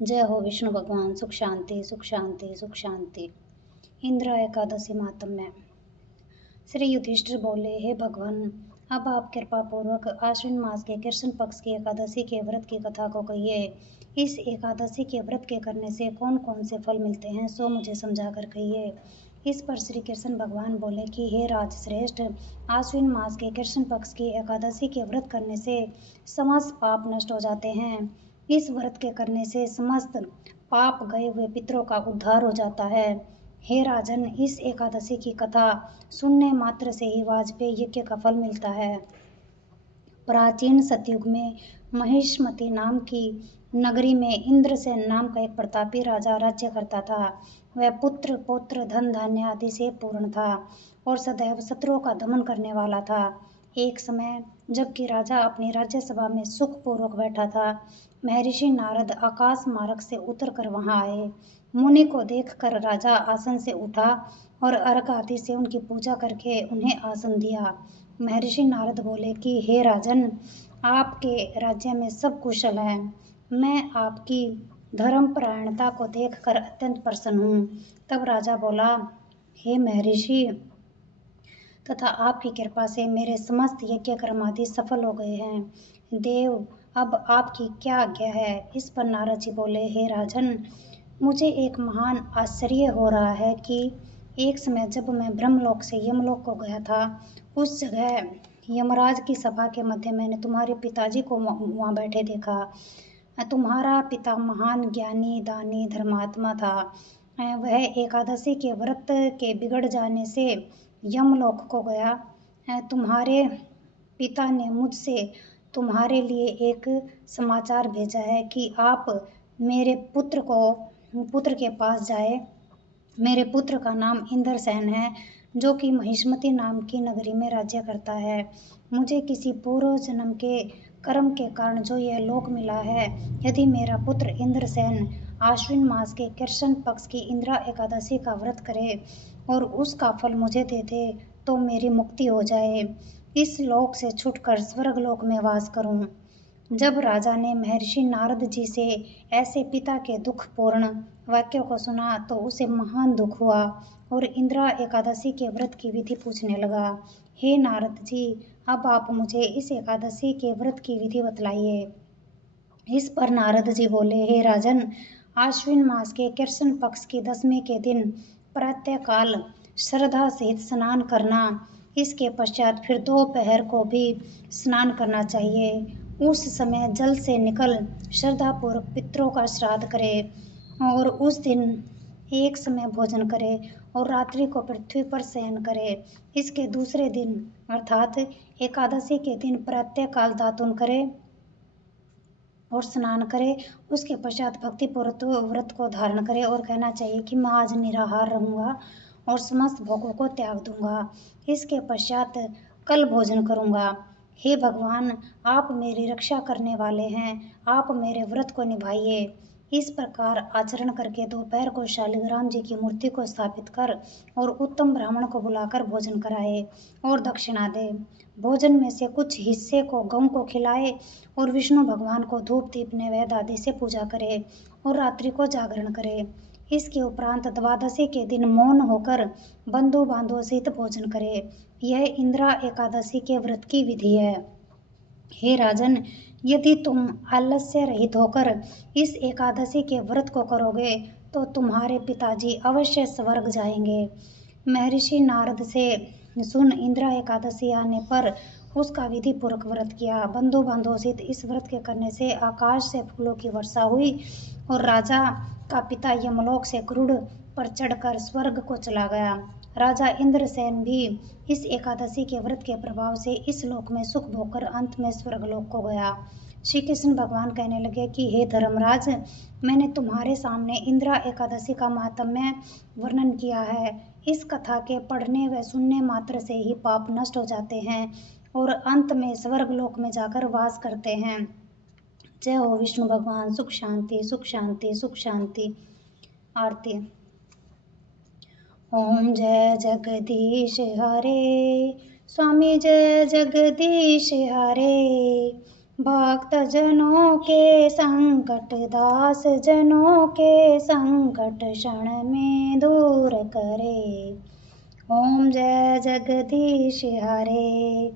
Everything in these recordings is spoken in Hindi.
जय हो विष्णु भगवान। सुख शांति सुख शांति सुख शांति। इंद्र एकादशी माहात्म्य। श्री युधिष्ठिर बोले, हे भगवान, अब आप कृपा पूर्वक आश्विन मास के कृष्ण पक्ष की एकादशी के व्रत की कथा को कहिए। इस एकादशी के व्रत के करने से कौन कौन से फल मिलते हैं, सो मुझे समझाकर कहिए। इस पर श्री कृष्ण भगवान बोले कि हे राजश्रेष्ठ, आश्विन मास के कृष्ण पक्ष की एकादशी के व्रत करने से समस्त पाप नष्ट हो जाते हैं। इस व्रत के करने से समस्त पाप गए हुए पितरों का उद्धार हो जाता है। हे राजन, इस एकादशी की कथा सुनने मात्र से ही वाजपेयी यज्ञ का फल मिलता है। प्राचीन सतयुग में महिष्मति नाम की नगरी में इंद्रसेन नाम का एक प्रतापी राजा राज्य करता था। वह पुत्र पौत्र धन धान्य आदि से पूर्ण था और सदैव शत्रुओं का दमन करने वाला था। एक समय जबकि राजा अपनी राज्य सभा में सुखपूर्वक बैठा था, महर्षि नारद आकाश मार्ग से उतरकर वहां आए। मुनि को देखकर राजा आसन से उठा और अर्घ आदि से उनकी पूजा करके उन्हें आसन दिया। महर्षि नारद बोले कि हे राजन, आपके राज्य में सब कुशल है। मैं आपकी धर्मपरायणता को देखकर अत्यंत प्रसन्न हूँ। तब राजा बोला, हे महर्षि, तथा आपकी कृपा से मेरे समस्त यज्ञ कर्म आदि सफल हो गए हैं। देव, अब आपकी क्या आज्ञा है? इस पर नारद जी बोले, हे राजन, मुझे एक महान आश्चर्य हो रहा है कि एक समय जब मैं ब्रह्मलोक से यमलोक को गया था, उस जगह यमराज की सभा के मध्य मैंने तुम्हारे पिताजी को वहाँ बैठे देखा। तुम्हारा पिता महान ज्ञानी दानी धर्मात्मा था। वह एकादशी के व्रत के बिगड़ जाने से यमलोक को गया। तुम्हारे पिता ने मुझसे तुम्हारे लिए एक समाचार भेजा है कि आप मेरे पुत्र के पास जाए। मेरे पुत्र का नाम इंद्रसेन है, जो कि महिष्मति नाम की नगरी में राज्य करता है। मुझे किसी पूर्व जन्म के कर्म के कारण जो यह लोक मिला है, यदि मेरा पुत्र इंद्रसेन आश्विन मास के कृष्ण पक्ष की इंदिरा एकादशी का व्रत करे और उसका फल मुझे दे दे, तो मेरी मुक्ति हो जाए, इस लोक से छूटकर स्वर्ग लोक में वास करूं। जब राजा ने महर्षि नारद जी से ऐसे पिता के दुखपूर्ण वाक्यों को सुना तो उसे महान दुख हुआ और इंदिरा एकादशी के व्रत की विधि पूछने लगा। हे नारद जी, अब आप मुझे इस एकादशी के व्रत की विधि बतलाइए। इस पर नारद जी बोले, हे राजन, आश्विन मास के कृष्ण पक्ष की दशमी के दिन प्रातःकाल श्रद्धा सहित स्नान करना, इसके पश्चात फिर दोपहर को भी स्नान करना चाहिए। उस समय जल से निकल श्रद्धापूर्वक पितरों का श्राद्ध करे और उस दिन एक समय भोजन करे और रात्रि को पृथ्वी पर शयन करे। इसके दूसरे दिन अर्थात एकादशी के दिन प्रातःकाल दातुन करे और स्नान करे। उसके पश्चात भक्तिपूर्वक व्रत को धारण करे और कहना चाहिए कि मैं आज निराहार रहूंगा और समस्त भोगों को त्याग दूंगा। इसके पश्चात कल भोजन करूंगा। हे भगवान, आप मेरी रक्षा करने वाले हैं, आप मेरे व्रत को निभाइए। इस प्रकार आचरण करके दोपहर को शालिग्राम जी की मूर्ति को स्थापित कर और उत्तम ब्राह्मण को बुलाकर भोजन कराए और दक्षिणा दे। भोजन में से कुछ हिस्से को गऊ को खिलाए और विष्णु भगवान को धूप दीप नैवेद्य आदि से पूजा करे और रात्रि को जागरण करे। इसके उपरांत द्वादशी के दिन मौन होकर बंधु बांधवों सहित भोजन करे। यह इंदिरा एकादशी के व्रत की विधि है। हे राजन, यदि तुम आलस्य रहित होकर इस एकादशी के व्रत को करोगे तो तुम्हारे पिताजी अवश्य स्वर्ग जाएंगे। महर्षि नारद से सुन इंदिरा एकादशी आने पर उसका विधि पूर्वक व्रत किया। बंधु बांधवों सहित इस व्रत के करने से आकाश से फूलों की वर्षा हुई और राजा का पिता यमलोक से गरुड़ पर चढ़कर स्वर्ग को चला गया। राजा इंद्रसेन भी इस एकादशी के व्रत के प्रभाव से इस लोक में सुख भोगकर अंत में स्वर्गलोक को गया। श्री कृष्ण भगवान कहने लगे कि हे धर्मराज, मैंने तुम्हारे सामने इंदिरा एकादशी का महात्म्य वर्णन किया है। इस कथा के पढ़ने व सुनने मात्र से ही पाप नष्ट हो जाते हैं और अंत में स्वर्गलोक में जाकर वास करते हैं। जय हो विष्णु भगवान। सुख शांति सुख शांति सुख शांति। आरती। ओम जय जगदीश हरे, स्वामी जय जगदीश हरे, भक्त जनों के संकट, दास जनों के संकट क्षण में दूर करे। ओम जय जगदीश हरे।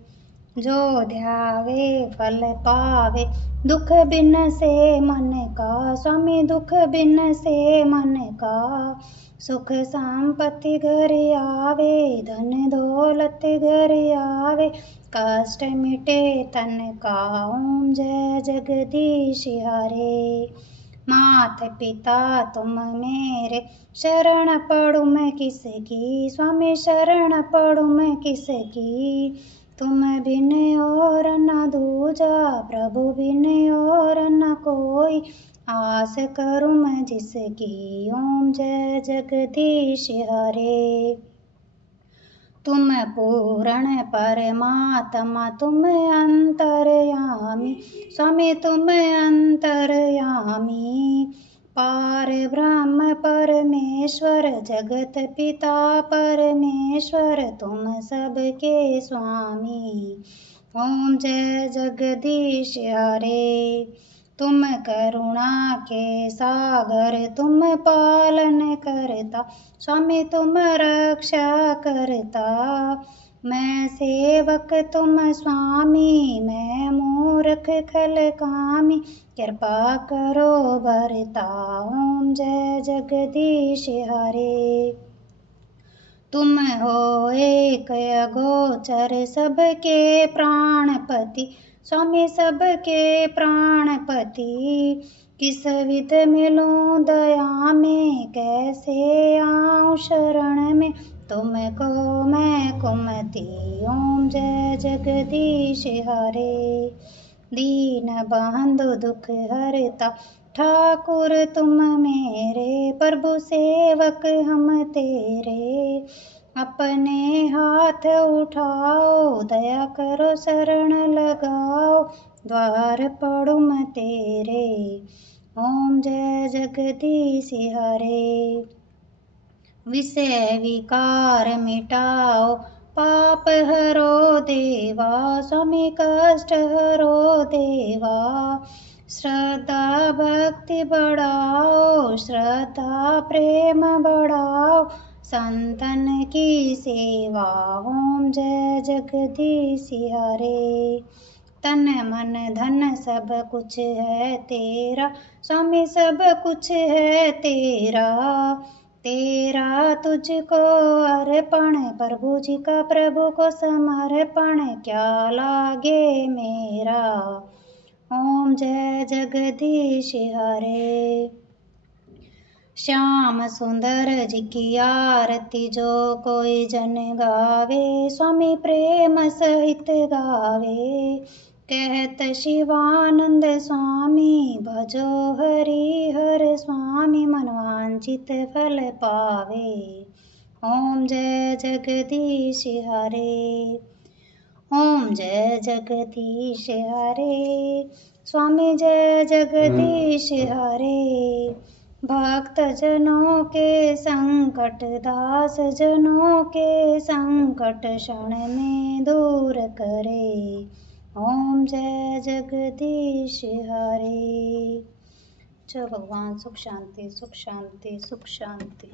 जो ध्यावे फल पावे, दुख बिन से मन का। स्वामी दुख बिन से मन का, सुख संपत्ति घर आवे, धन दौलत घर आवे, कष्ट मिटे तन का। ओम जय जगदीश हरे। मात पिता तुम मेरे, शरण पड़ू मैं किसकी। स्वामी शरण पड़ू मैं किसकी। तुम बिन और न दूजा, प्रभु बिन और न कोई, आस करूँ मैं जिसकी। ओम जय जगदीश हरे। तुम पूर्ण परमात्मा, तुम अंतर्यामी। स्वामी तुम अंतर्यामी, पार ब्रह्म परमेश्वर, जगत पिता परमेश्वर, तुम सबके स्वामी। ओम जय जगदीश हरे। तुम करुणा के सागर, तुम पालन करता। स्वामी तुम रक्षा करता। मैं सेवक तुम स्वामी, मैं मूर्ख खल कामी, कृपा करो भरता। ओम जय जगदीश हरे। तुम हो एक अगोचर, सबके प्राणपति। स्वामी सबके प्राणपति, किस विध मिलूं दया में, कैसे आऊं शरण में, तुमको मैं कुमति। ओम जय जगदीश हरे। दीन बंधु दुख हरता, ठाकुर तुम मेरे, प्रभु सेवक हम तेरे। अपने हाथ उठाओ, दया करो शरण लगाओ, द्वार पड़ू मैं तेरे। ओम जय जगदीश हरे। विषय विकार मिटाओ, पाप हरो देवा। स्वामी कष्ट हरो देवा। श्रद्धा भक्ति बढ़ाओ, श्रद्धा प्रेम बढ़ाओ, संतन की सेवा। ओम जय जगदीश हरे। तन मन धन सब कुछ है तेरा, स्वामी सब कुछ है तेरा। तेरा तुझको अर्पण, प्रभु जी का प्रभु को समर्पण, क्या लागे मेरा। ओम जय जगदीश हरे। श्याम सुंदर जी की आरती जो कोई जन गावे, स्वामी प्रेम सहित गावे। कहत शिवानंद स्वामी, भजो हरि हर स्वामी, मनवांचित फल पावे। ओम जय जगदीश हरे। ओम जय जगदीश हरे। स्वामी जय जगदीश हरे। भक्त जनों के संकट, दास जनों के संकट, क्षण में दूर करे। ओम जय जगदीश हरे। चलो भगवान सुख शांति सुख शांति सुख शांति।